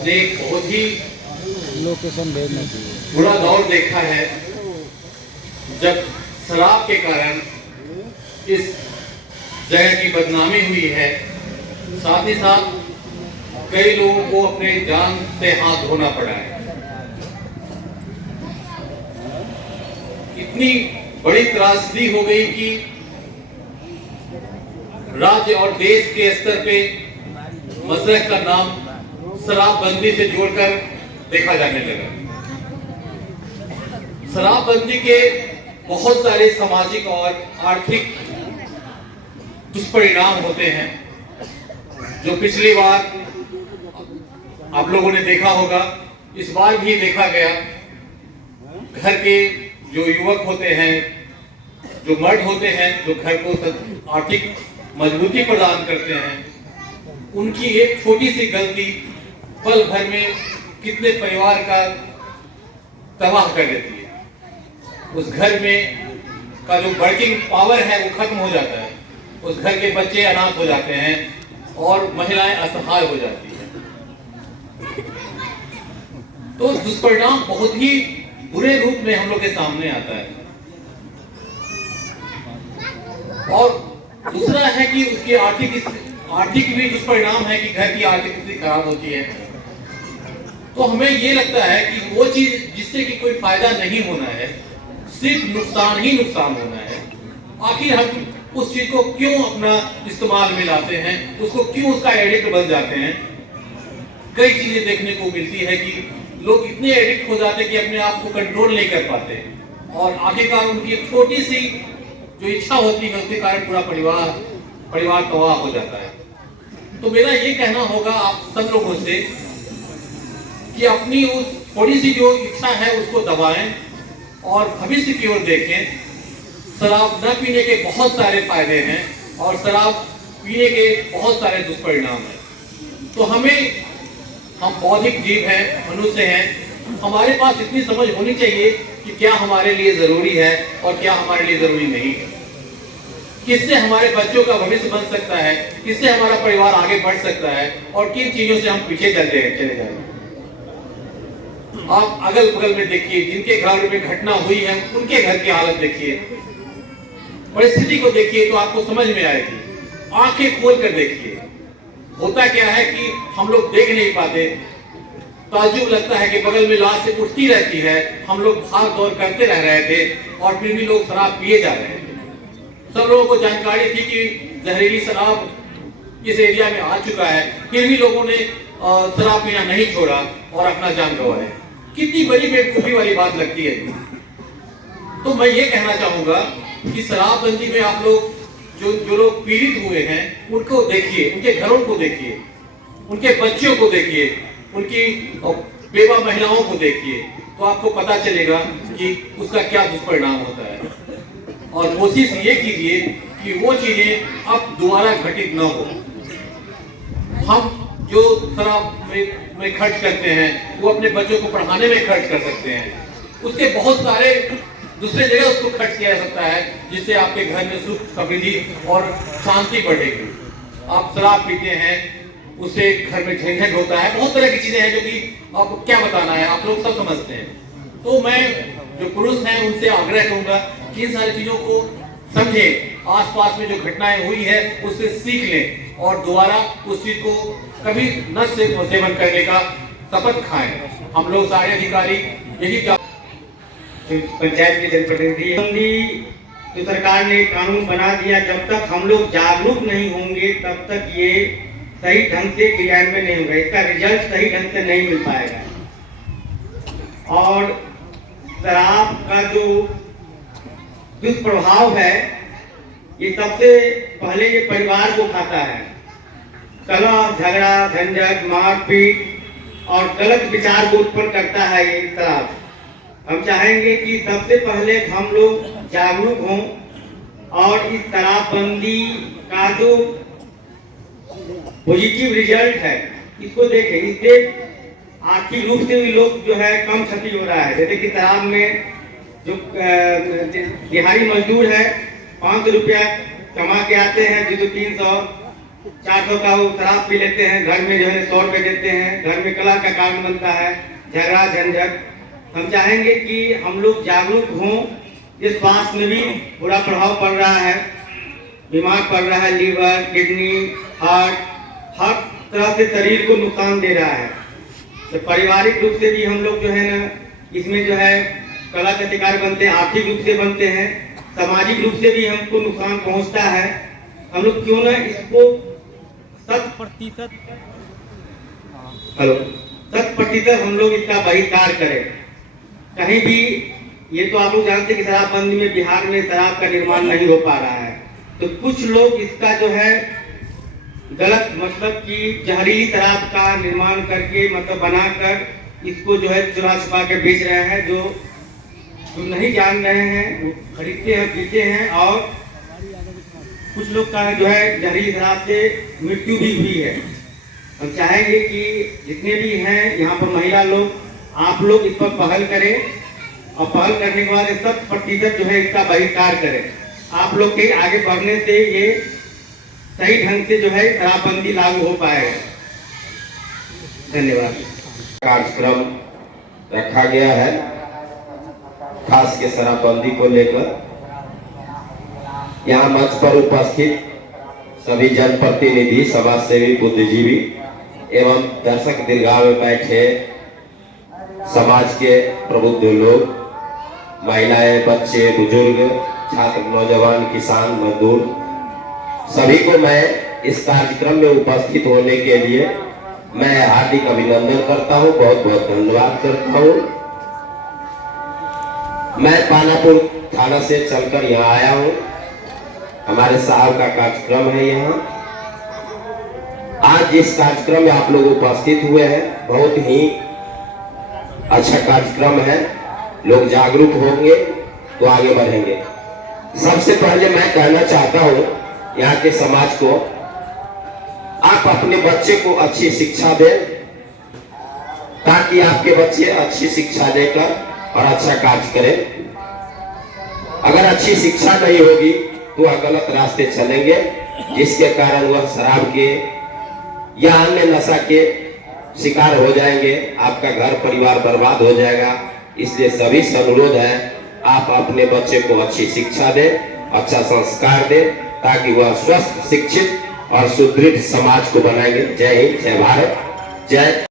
ने एक बहुत ही लोकेशन भेजना चाहिए। बुरा दौर देखा है जब शराब के कारण इस जगह की बदनामी हुई है। साथ ही साथ कई लोगों को अपने जान से हाथ धोना पड़ा है। इतनी बड़ी त्रासदी हो गई कि राज्य और देश के स्तर पे मसरक का नाम शराबबंदी से जोड़कर देखा जाने लगा। शराबबंदी के बहुत सारे सामाजिक और आर्थिक दुष्परिणाम होते हैं जो पिछली बार आप लोगों ने देखा होगा, इस बार भी देखा गया। घर के जो युवक होते हैं, जो मर्द होते हैं, जो घर को आर्थिक मजबूती प्रदान करते हैं, उनकी एक छोटी सी गलती पल भर में कितने परिवार का तबाह कर देती है। उस घर में का जो वर्किंग पावर है वो खत्म हो जाता है। उस घर के बच्चे अनाथ हो जाते हैं और महिलाएं असहाय हो जाती है। तो दुष्परिणाम बहुत ही बुरे रूप में हम लोग के सामने आता है। और दूसरा है कि उसकी आर्थिक भी दुष्परिणाम है कि घर की आर्थिक स्थिति खराब होती है। तो हमें ये लगता है कि वो चीज जिससे कि कोई फायदा नहीं होना है, सिर्फ नुकसान ही नुकसान होना है, आखिर हम उस चीज को क्यों अपना इस्तेमाल में लाते हैं, उसको क्यों उसका एडिक्ट बन जाते हैं। कई चीजें देखने को मिलती है कि लोग इतने एडिक्ट हो जाते हैं कि अपने आप को कंट्रोल नहीं कर पाते और आखिरकार उनकी एक छोटी सी जो इच्छा होती है उसके कारण पूरा परिवार तबाह हो जाता है। तो मेरा ये कहना होगा आप सब लोगों से कि अपनी उस थोड़ी सी जो इच्छा है उसको दबाएं और भविष्य की ओर देखें। शराब न पीने के बहुत सारे फायदे हैं और शराब पीने के बहुत सारे दुष्परिणाम हैं। तो हम बौद्धिक जीव हैं, मनुष्य हैं, हमारे पास इतनी समझ होनी चाहिए कि क्या हमारे लिए जरूरी है और क्या हमारे लिए जरूरी नहीं है, किससे हमारे बच्चों का भविष्य बन सकता है, किससे हमारा परिवार आगे बढ़ सकता है और किन चीजों से हम पीछे चले जाएंगे। आप अगल बगल में देखिए, जिनके घर में घटना हुई है उनके घर की हालत देखिए, परिस्थिति को देखिए तो आपको समझ में आएगी। आंखें खोल कर देखिए। होता क्या है कि हम लोग देख नहीं पाते, ताज्जुब लगता है कि बगल में लाश से उठती रहती है, हम लोग भाग दौड़ करते रह रहे थे और फिर भी लोग शराब पिए जा रहे हैं। सब लोगों को जानकारी थी कि जहरीली शराब इस एरिया में आ चुका है, फिर भी लोगों ने शराब पीना नहीं छोड़ा और अपना जान गंवाया। कितनी बड़ी बेवकूफी वाली बात लगती है। तो मैं ये कहना चाहूंगा कि शराबबंदी में आप लोग जो लोग पीड़ित हुए हैं उनको देखिए, उनके घरों को देखिए, उनके बच्चों को देखिए, उनकी बेवा महिलाओं को देखिए, तो आपको पता चलेगा कि उसका क्या दुष्परिणाम होता है। और कोशिश ये कीजिए कि वो चीजें अब दोबारा घटित न हो। हम जो शराब में खर्च करते हैं वो अपने बच्चों को पढ़ाने में खर्च कर सकते हैं, उसके बहुत सारे दूसरे जगह उसको खर्च किया जा सकता है जिससे आपके घर में सुख समृद्धि और शांति बढ़ेगी। आप शराब पीते हैं उससे घर में झंझट होता है, बहुत तरह की चीजें हैं जो कि आपको क्या बताना है, आप लोग सब समझते हैं। तो मैं जो पुरुष हैं उनसे आग्रह करूंगा कि इन सारी चीजों को समझें, आसपास में जो घटनाएं हुई है उससे सीख लें और दोबारा उस चीज को कभी न सेवन करने का शपथ खाएं। हम लोग सारे अधिकारी यही पंचायत के जनप्रतिनिधि तो सरकार ने कानून बना दिया, जब तक हम लोग जागरूक नहीं होंगे तब तक ये सही ढंग से क्रियान्वयन नहीं होगा, इसका रिजल्ट सही ढंग से नहीं मिल पाएगा। और शराब का जो दुष्प्रभाव है ये सबसे पहले ये परिवार को खाता है। कलह, झगड़ा, झंझट, मारपीट और गलत विचार को उत्पन्न करता है ये शराब। हम चाहेंगे कि सबसे पहले हम लोग जागरूक हों और इस शराबबंदी का जो पॉजिटिव रिजल्ट है इसको देखें। इससे आर्थिक रूप से भी लोग जो है कम क्षति हो रहा है। जैसे कि शराब में जो दिहाड़ी मजदूर है 500 रुपया कमा के आते हैं, जो 300 400 का वो शराब पी लेते हैं, घर में जो है 100 रुपये देते हैं, घर में कलह का कारण बनता है, झगड़ा झंझट। हम चाहेंगे कि हम लोग जागरूक हों। इस स्वास्थ्य में भी बुरा प्रभाव पड़ रहा है, बीमार पड़ रहा है, लीवर, किडनी, हार्ट, हर तरह से शरीर को नुकसान दे रहा है। तो पारिवारिक रूप से भी हम लोग जो है ना इसमें जो है कला का शिकार बनते हैं, आर्थिक रूप से बनते हैं, सामाजिक रूप से भी हमको नुकसान पहुंचता है। हम लोग क्यों ना इसको 100% हम लोग इसका बहिष्कार करें। कहीं भी ये तो आप लोग जानते हैं कि शराबबंदी में बिहार में शराब का निर्माण नहीं हो पा रहा है, तो कुछ लोग इसका जो है गलत मतलब कि जहरीली शराब का निर्माण करके मतलब बनाकर इसको जो है चुरा छुपा के बेच रहे हैं। जो नहीं जान रहे हैं वो खरीदते हैं, पीते हैं, और कुछ लोग का जो है जहरीली शराब से मृत्यु भी हुई है। हम चाहेंगे कि जितने भी हैं यहाँ पर महिला लोग, आप लोग इस पर पहल करें और पहल करने के बाद 100% जो है इसका बहिष्कार करें। आप लोग के आगे बढ़ने से ये सही ढंग से जो है शराबबंदी लागू हो पाएगा। धन्यवाद। कार्यक्रम रखा गया है खास के शराबबंदी को लेकर। यहाँ मंच पर उपस्थित सभी जनप्रतिनिधि, समाज सेवी, बुद्धिजीवी एवं दर्शक दीर्घा में बैठे समाज के प्रबुद्ध लोग, महिलाएं, बच्चे, बुजुर्ग, छात्र, नौजवान, किसान, मजदूर, सभी को मैं इस कार्यक्रम में उपस्थित होने के लिए मैं हार्दिक अभिनंदन करता हूं, बहुत बहुत धन्यवाद करता हूं। मैं पानापुर थाना से चलकर यहाँ आया हूं। हमारे साहब का कार्यक्रम है यहाँ। आज इस कार्यक्रम में आप लोग उपस्थित हुए हैं, बहुत ही अच्छा कार्यक्रम है। लोग जागरूक होंगे तो आगे बढ़ेंगे। सबसे पहले मैं कहना चाहता हूं यहाँ के समाज को, आप अपने बच्चे को अच्छी शिक्षा दें ताकि आपके बच्चे अच्छी शिक्षा देकर और अच्छा कार्य करें। अगर अच्छी शिक्षा नहीं होगी तो वह गलत रास्ते चलेंगे, जिसके कारण वह शराब के या अन्य नशा के शिकार हो जाएंगे। आपका घर परिवार बर्बाद हो जाएगा। इसलिए सभी से अनुरोध है, आप अपने बच्चे को अच्छी शिक्षा दें, अच्छा संस्कार दें, ताकि वह स्वस्थ, शिक्षित और सुदृढ़ समाज को बनाएंगे। जय हिंद, जय भारत, जय